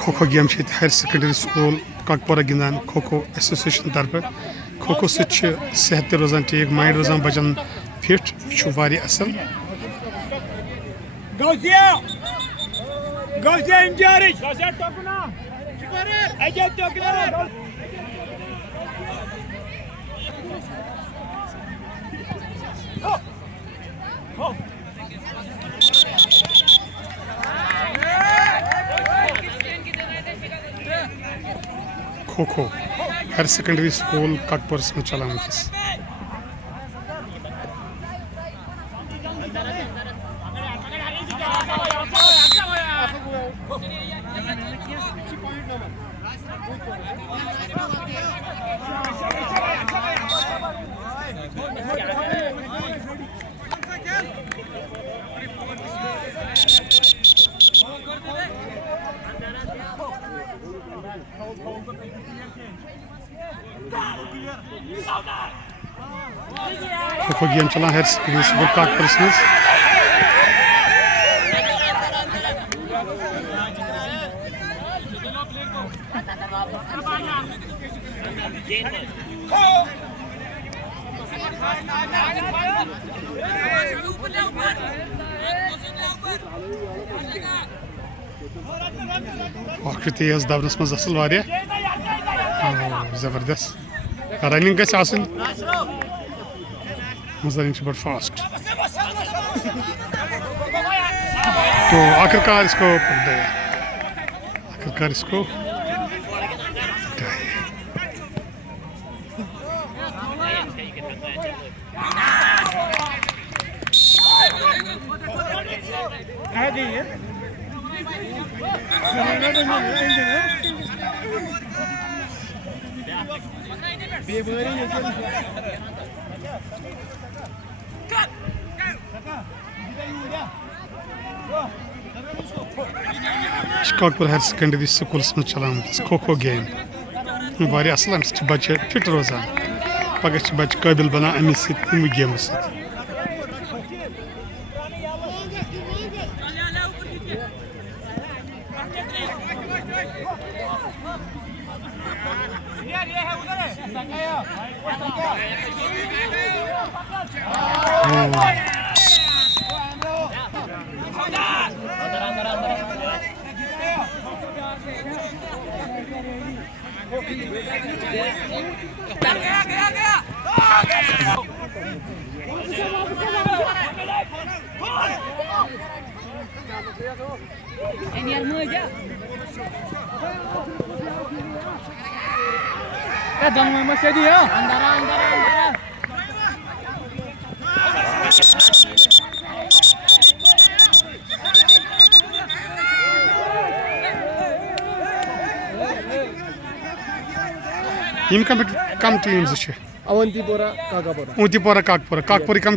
खो kho game higher secondary school Kakpora Gindan kho kho association तरफ खो खो सेहत ते रोजान ठीक माइंड रोजान बचन फिट वारिया असल kho kho higher secondary school काकपोरस में चलान वस खो खो गेम चलान हायर सेकेंडरी स्कूल काकपोरस में तेज दवनस मज असल वारिया जबरदस्त रनिंग गस आसन रनिंग बड़ फास्ट तो आखिरकार इसको काकपोरा हायर सेकेंडरी स्कूल में चलान खो खो गेम वारिया असल अम बच्चे फिट रोजान पगह बच्चे काबिल बनान अमे गेमो सत यम कम टीम्स अवंतीपोरा काकापोरा अवंतीपोरा काकपोरा काकपोरी कम